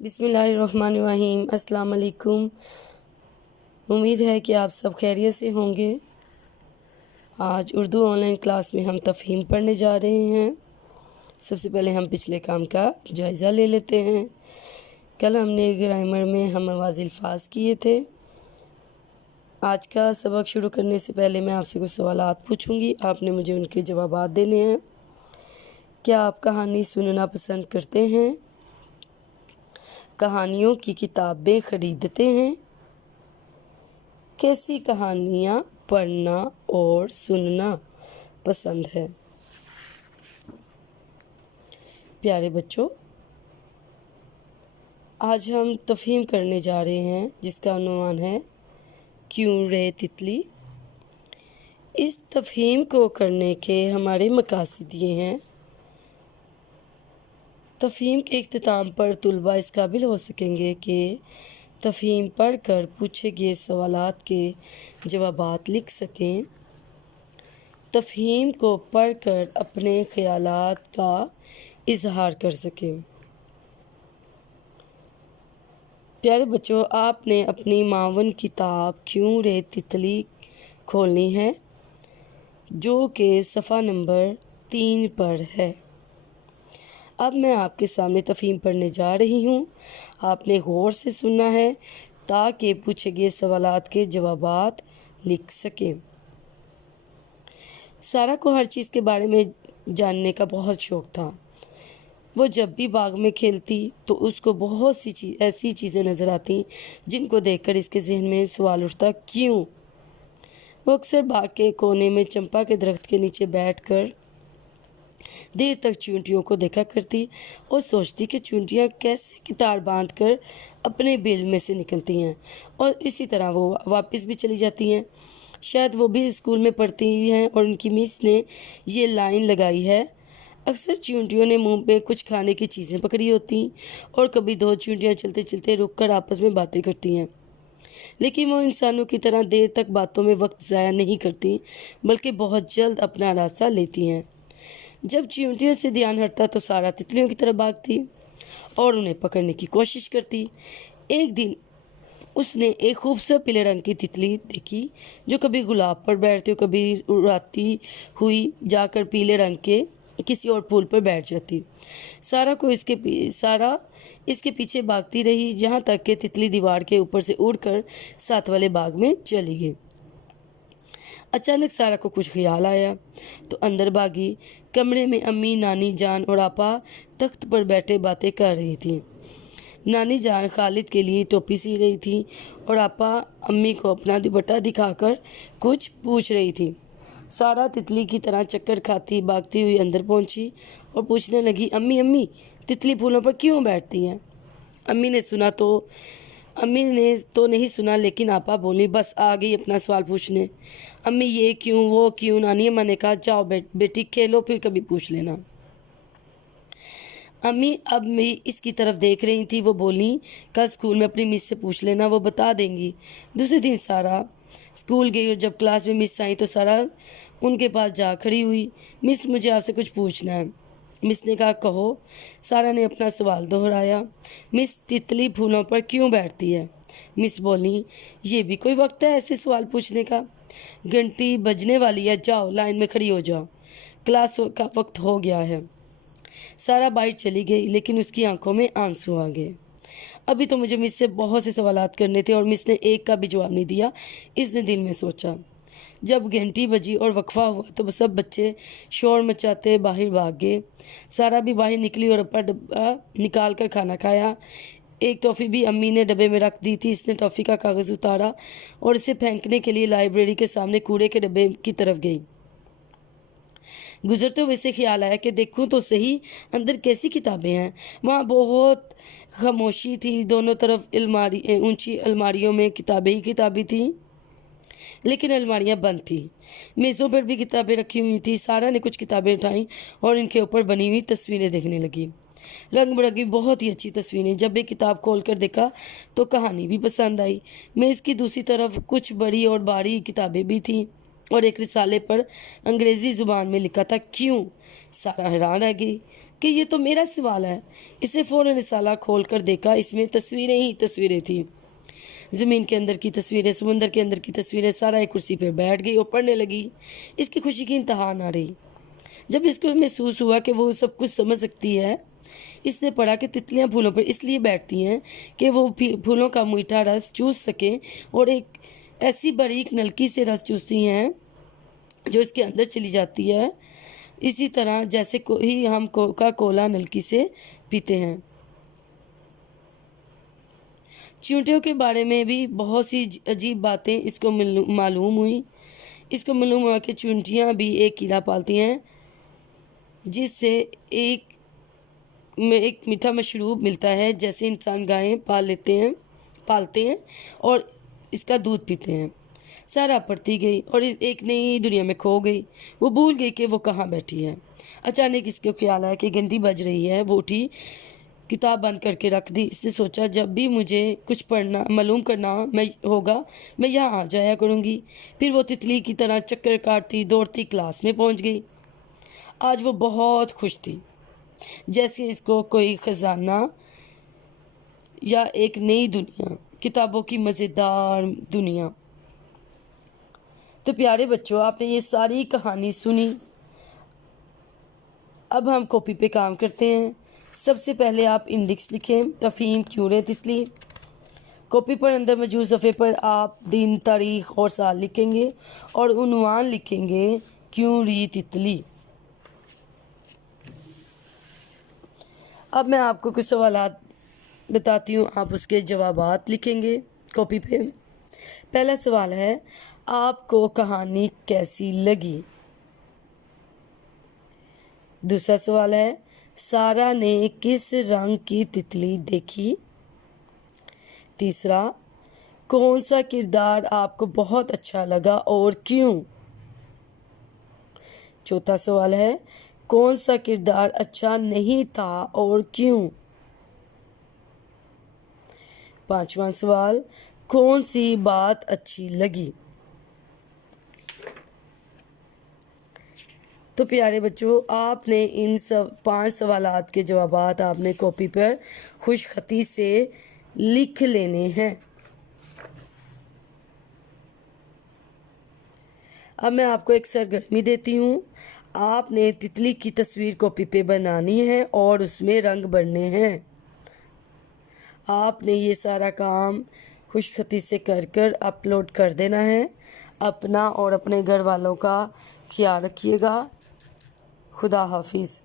بسم اللہ الرحمن الرحیم۔ السلام علیکم۔ امید ہے کہ آپ سب خیریت سے ہوں گے۔ آج اردو آن لائن کلاس میں ہم تفہیم پڑھنے جا رہے ہیں۔ سب سے پہلے ہم پچھلے کام کا جائزہ لے لیتے ہیں۔ کل ہم نے گرامر میں ہم آواز الفاظ کیے تھے۔ آج کا سبق شروع کرنے سے پہلے میں آپ سے کچھ سوالات پوچھوں گی، آپ نے مجھے ان کے جوابات دینے ہیں۔ کیا آپ کہانی سننا پسند کرتے ہیں؟ کہانیوں کی کتابیں خریدتے ہیں؟ کیسی کہانیاں پڑھنا اور سننا پسند ہے؟ پیارے بچوں، آج ہم تفہیم کرنے جا رہے ہیں جس کا عنوان ہے کیوں رے تتلی۔ اس تفہیم کو کرنے کے ہمارے مقاصد یہ ہیں: تفہیم کے اختتام پر طلباء اس قابل ہو سکیں گے کہ تفہیم پڑھ کر پوچھے گئے سوالات کے جوابات لکھ سکیں، تفہیم کو پڑھ کر اپنے خیالات کا اظہار کر سکیں۔ پیارے بچوں، آپ نے اپنی معاون کتاب کیوں رے تتلی کھولنی ہے، جو کہ صفحہ نمبر 3 پر ہے۔ اب میں آپ کے سامنے تفہیم پڑھنے جا رہی ہوں۔ آپ نے غور سے سننا ہے تاکہ پوچھے گئے سوالات کے جوابات لکھ سکیں۔ سارا کو ہر چیز کے بارے میں جاننے کا بہت شوق تھا۔ وہ جب بھی باغ میں کھیلتی تو اس کو بہت سی ایسی چیزیں نظر آتی جن کو دیکھ کر اس کے ذہن میں سوال اٹھتا، کیوں؟ وہ اکثر باغ کے کونے میں چمپا کے درخت کے نیچے بیٹھ کر دیر تک چونٹیوں کو دیکھا کرتی اور سوچتی کہ چونٹیاں کیسے کتار باندھ کر اپنے بیل میں سے نکلتی ہیں اور اسی طرح وہ واپس بھی چلی جاتی ہیں۔ شاید وہ بھی اسکول میں پڑھتی ہیں اور ان کی مس نے یہ لائن لگائی ہے، اکثر چونٹیوں نے منہ پہ کچھ کھانے کی چیزیں پکڑی ہوتی اور کبھی دو چونٹیاں چلتے چلتے رک کر آپس میں باتیں کرتی ہیں، لیکن وہ انسانوں کی طرح دیر تک باتوں میں وقت ضائع نہیں کرتی بلکہ بہت جلد اپنا راستہ لیتی ہیں۔ جب چیونٹیوں سے دھیان ہٹتا تو سارا تتلیوں کی طرف بھاگتی اور انہیں پکڑنے کی کوشش کرتی۔ ایک دن اس نے ایک خوبصورت پیلے رنگ کی تتلی دیکھی جو کبھی گلاب پر بیٹھتی اور کبھی اڑاتی ہوئی جا کر پیلے رنگ کے کسی اور پھول پر بیٹھ جاتی۔ سارا اس کے پیچھے بھاگتی رہی جہاں تک کہ تتلی دیوار کے اوپر سے اڑ کر ساتھ والے باغ میں چلی گئی۔ اچانک سارا کو کچھ خیال آیا تو اندر بھاگی۔ کمرے میں امی، نانی جان اور آپا تخت پر بیٹھے باتیں کر رہی تھیں۔ نانی جان خالد کے لیے ٹوپی سی رہی تھی اور آپا امی کو اپنا دوپٹہ دکھا کر کچھ پوچھ رہی تھی۔ سارا تتلی کی طرح چکر کھاتی بھاگتی ہوئی اندر پہنچی اور پوچھنے لگی، امی تتلی پھولوں پر کیوں بیٹھتی ہیں؟ امی نے تو نہیں سنا، لیکن آپا بولی، بس آ گئی اپنا سوال پوچھنے۔ امی یہ کیوں وہ کیوں؟ نانی اماں نے کہا، جاؤ بیٹی کھیلو، پھر کبھی پوچھ لینا۔ امی اب بھی اس کی طرف دیکھ رہی تھی۔ وہ بولی، کل اسکول میں اپنی مس سے پوچھ لینا، وہ بتا دیں گی۔ دوسرے دن سارا اسکول گئی اور جب کلاس میں مس آئی تو سارا ان کے پاس جا کھڑی ہوئی۔ مس، مجھے آپ سے کچھ پوچھنا ہے۔ مس نے کہا، کہو۔ سارا نے اپنا سوال دہرایا، مس تتلی پھولوں پر کیوں بیٹھتی ہے؟ مس بولی، یہ بھی کوئی وقت ہے ایسے سوال پوچھنے کا؟ گھنٹی بجنے والی ہے، جاؤ لائن میں کھڑی ہو جاؤ، کلاس کا وقت ہو گیا ہے۔ سارا باہر چلی گئی لیکن اس کی آنکھوں میں آنسو آ گئے۔ ابھی تو مجھے مس سے بہت سے سوالات کرنے تھے اور مس نے ایک کا بھی جواب نہیں دیا، اس نے دل میں سوچا۔ جب گھنٹی بجی اور وقفہ ہوا تو سب بچے شور مچاتے باہر بھاگ گئے۔ سارا بھی باہر نکلی اور اپنا ڈبہ نکال کر کھانا کھایا۔ ایک ٹافی بھی امی نے ڈبے میں رکھ دی تھی۔ اس نے ٹافی کا کاغذ اتارا اور اسے پھینکنے کے لیے لائبریری کے سامنے کوڑے کے ڈبے کی طرف گئی۔ گزرتے ہوئے سے خیال آیا کہ دیکھوں تو صحیح اندر کیسی کتابیں ہیں۔ وہاں بہت خاموشی تھی، دونوں طرف اونچی الماریوں میں کتابیں ہی کتابیں تھیں، لیکن الماریاں بند تھیں۔ میزوں پر بھی کتابیں رکھی ہوئی تھیں۔ سارا نے کچھ کتابیں اٹھائیں اور ان کے اوپر بنی ہوئی تصویریں دیکھنے لگی، رنگ برنگی بہت ہی اچھی تصویریں۔ جب ایک کتاب کھول کر دیکھا تو کہانی بھی پسند آئی۔ میز کی دوسری طرف کچھ بڑی اور بھاری کتابیں بھی تھیں اور ایک رسالے پر انگریزی زبان میں لکھا تھا، کیوں؟ سارا حیران رہ گئی۔ کہ یہ تو میرا سوال ہے۔ اسے فوراً رسالہ کھول کر دیکھا، اس میں تصویریں ہی تصویریں تھیں، زمین کے اندر کی تصویریں، سمندر کے اندر کی تصویریں۔ سارا ایک کرسی پہ بیٹھ گئی اور پڑھنے لگی۔ اس کی خوشی کی انتہا نہ رہی۔ جب اس کو محسوس ہوا کہ وہ سب کچھ سمجھ سکتی ہے، اس نے پڑھا کہ تتلیاں پھولوں پر اس لیے بیٹھتی ہیں کہ وہ پھولوں کا میٹھا رس چوس سکیں، اور ایک ایسی باریک نلکی سے رس چوستی ہیں جو اس کے اندر چلی جاتی ہے، اسی طرح جیسے کوئی ہم کوکا کولا نلکی سے پیتے ہیں۔ چیونٹیوں کے بارے میں بھی بہت سی عجیب باتیں اس کو معلوم ہوئی۔ اس کو معلوم ہوا کہ چیونٹیاں بھی ایک کیڑا پالتی ہیں جس سے ایک میٹھا مشروب ملتا ہے، جیسے انسان گائیں پالتے ہیں اور اس کا دودھ پیتے ہیں۔ سارا پڑھتی گئی اور ایک نئی دنیا میں کھو گئی۔ وہ بھول گئی کہ وہ کہاں بیٹھی ہے۔ اچانک اس کو خیال آیا کہ گھنٹی بج رہی ہے۔ وہ اٹھی، کتاب بند کر کے رکھ دی۔ اس نے سوچا جب بھی مجھے کچھ پڑھنا معلوم کرنا ہوگا میں یہاں آ جایا کروں گی۔ پھر وہ تتلی کی طرح چکر کاٹتی دوڑتی کلاس میں پہنچ گئی۔ آج وہ بہت خوش تھی، جیسے اس کو کوئی خزانہ یا ایک نئی دنیا، کتابوں کی مزیدار دنیا۔ تو پیارے بچوں، آپ نے یہ ساری کہانی سنی۔ اب ہم کاپی پہ کام کرتے ہیں۔ سب سے پہلے آپ انڈیکس لکھیں، تفہیم کیوں رے تتلی۔ کاپی پر اندر موجود صفحے پر آپ دن، تاریخ اور سال لکھیں گے اور عنوان لکھیں گے کیوں ری تتلی۔ اب میں آپ کو کچھ سوالات بتاتی ہوں، آپ اس کے جوابات لکھیں گے کاپی پہ۔ پہلا سوال ہے، آپ کو کہانی کیسی لگی؟ دوسرا سوال ہے، سارا نے کس رنگ کی تتلی دیکھی؟ تیسرا، کون سا کردار آپ کو بہت اچھا لگا اور کیوں؟ چوتھا سوال ہے، کون سا کردار اچھا نہیں تھا اور کیوں؟ پانچواں سوال، کون سی بات اچھی لگی؟ تو پیارے بچوں، آپ نے ان 5 سوالات کے جوابات آپ نے کاپی پر خوش خطی سے لکھ لینے ہیں۔ اب میں آپ کو ایک سرگرمی دیتی ہوں۔ آپ نے تتلی کی تصویر کاپی پہ بنانی ہے اور اس میں رنگ بھرنے ہیں۔ آپ نے یہ سارا کام خوش خطی سے کر اپلوڈ کر دینا ہے۔ اپنا اور اپنے گھر والوں کا خیال رکھیے گا۔ خدا حافظ۔